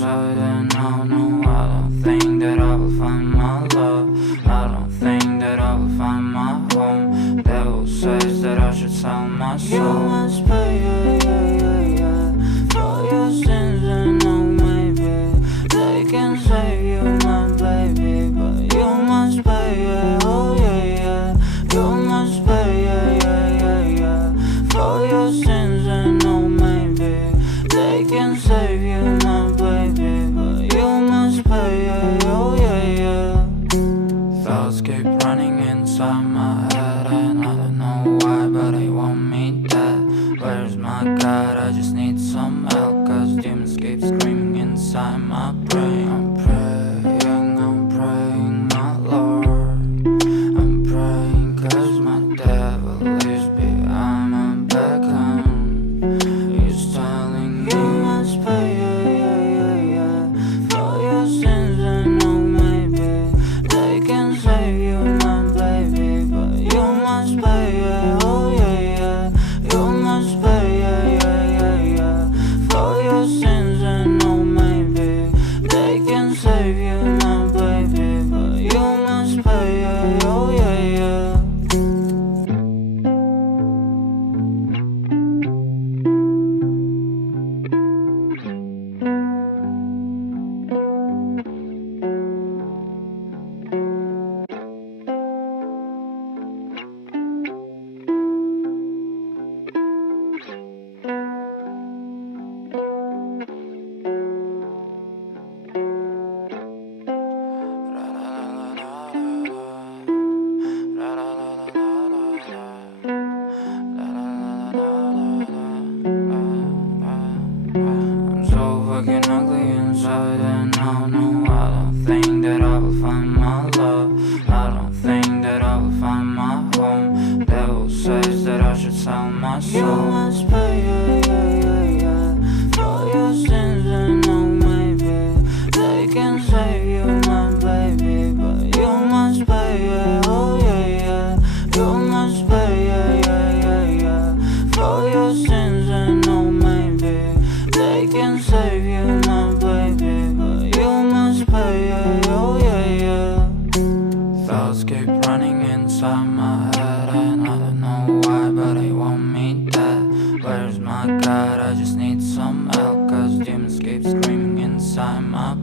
inside and I know I don't think that I will find my love. I don't think that I will find my home. Devil says that I should sell my soul. You must pay, for your sins and no maybe they can save you, my baby, but you must pay, oh yeah. You must pay, for your sins and no maybe they can save you, my baby, but you must pay, oh yeah. Thoughts keep running inside my head and I don't know why, but they want me dead. Where's my God? I just need some help, cause demons keep screaming inside my brain. I'm praying, my Lord. I'm praying cause my devil is behind my back and he's telling me you must pay, for your sins and no maybe they can save you, my baby, but you must pay, oh yeah. You must pay, for your sins and no maybe they can save you, my baby, but you must pay, oh yeah. I'm so fucking ugly inside and I know I don't think that I will find my love. I don't think that I will find my home. Devil says that I should sell my soul. You must pay, for your sins and no maybe they can save you, my baby, but you must pay, oh yeah. You must pay, for your sins and no maybe they can save you, my baby, but you must pay, oh yeah. Thoughts keep running inside my head and I don't know why, but they want me dead. Where's my God? I just need some help, cause demons keep screaming inside my